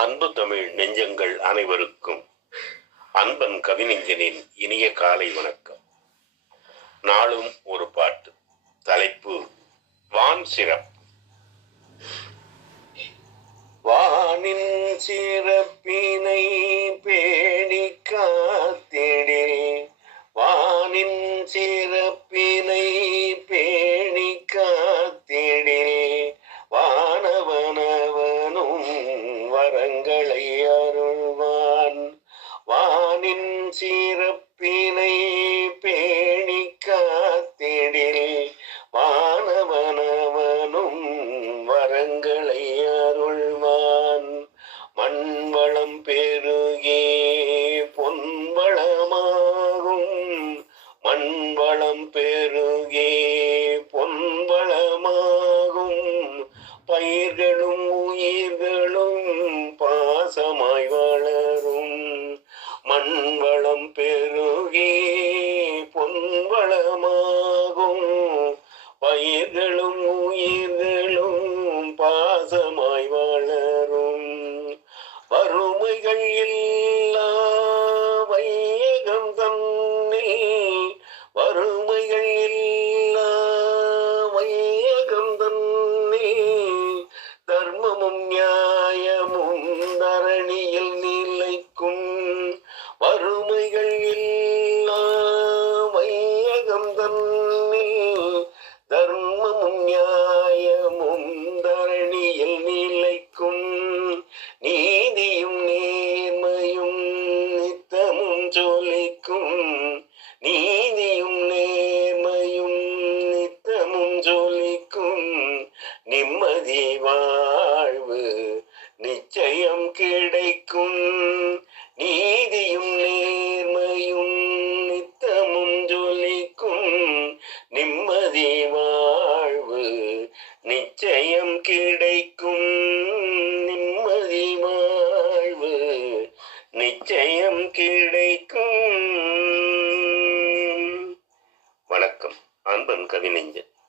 அன்பு தமிழ் நெஞ்சங்கள் அனைவருக்கும் அன்பன் கவிநெஞ்சனின் இனிய காலை வணக்கம். நாளும் ஒரு பாட்டு. தலைப்பு வான் சிறப்பு. வானின் சிறப்பினை பேணி காத்திடில். வானின் சிறப்பினை மண்வளம் பெருகே பொன்வளமாகும். மண்வளம் பெருகே பொன்வளமாகும். பயிர்களும் உயிர்களும் பாசமாய் வளரும். மண்வளம் பெருகே பொன்வளமாகும். பயிர்களும் உயிர்களும் பாசமாய் வறுமைகள் இல்லா வையகம் தன்னில் வரும் நிலைக்கும் நீதியும் நேர்மையும் நித்தமும் ஜொலிக்கும். நிம்மதி வாழ்வு நிச்சயம் கிடைக்கும். நீதியும் நேர்மையும் நித்தமும் ஜொலிக்கும். நிம்மதி வாழ்வு நிச்சயம் கிடைக்கும். நிம்மதி வாழ்வு நிச்சயம் கிடை வணக்கம் அன்பன் கவிஞன்